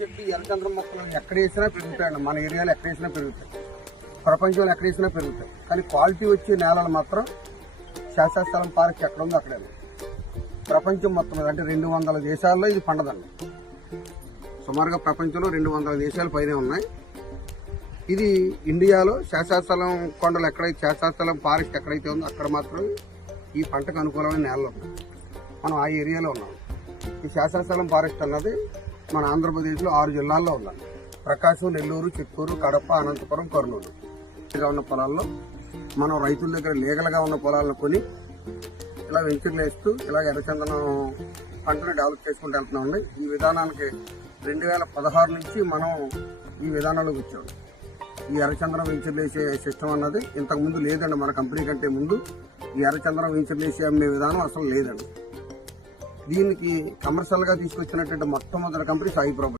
చెట్టు ఎర్రచంద్రం మొక్కలు ఎక్కడ వేసినా పెరుగుతాయండి. మన ఏరియాలో ఎక్కడ వేసినా పెరుగుతాయి, ప్రపంచంలో ఎక్కడ వేసినా పెరుగుతాయి. కానీ క్వాలిటీ వచ్చే నేలలు మాత్రం శాశ్వతస్థలం పార్క్ ఎక్కడ ఉందో అక్కడే. ప్రపంచం మొత్తం అంటే 200 దేశాల్లో ఇది పండదండి. సుమారుగా ప్రపంచంలో 200 దేశాలు పైనే ఉన్నాయి. ఇది ఇండియాలో శాశ్వతస్థలం కొండలు ఎక్కడైతే శాశ్వతస్థలం ఫారెస్ట్ ఎక్కడైతే ఉందో అక్కడ మాత్రం ఈ పంటకు అనుకూలమైన నేలలు ఉన్నాయి. మనం ఆ ఏరియాలో ఉన్నాం. ఈ శాశ్వతస్థలం ఫారెస్ట్ అన్నది మన ఆంధ్రప్రదేశ్లో 6 జిల్లాల్లో ఉన్నాయి. ప్రకాశం, నెల్లూరు, చిత్తూరు, కడప, అనంతపురం, కర్నూలు ఉన్న పొలాల్లో మనం రైతుల దగ్గర లీగల్గా ఉన్న పొలాలను కొని ఇలా వెంచర్లు వేస్తూ ఇలా ఎర్రచందనం పంటను డెవలప్ చేసుకుంటూ వెళ్తున్నామండి. ఈ విధానానికి 2016 నుంచి మనం ఈ విధానంలోకి వచ్చాం. ఈ ఎర్రచందనం వెంచర్లు వేసే సిస్టమ్ అన్నది ఇంతకుముందు లేదండి. మన కంపెనీ కంటే ముందు ఈ ఎర్రచందనం వెంచర్లు వేసి అమ్మే విధానం అసలు లేదండి. దీనికి కమర్షియల్గా తీసుకొచ్చినటువంటి మొట్టమొదటి కంపెనీ సాయి ప్రాపర్టీ.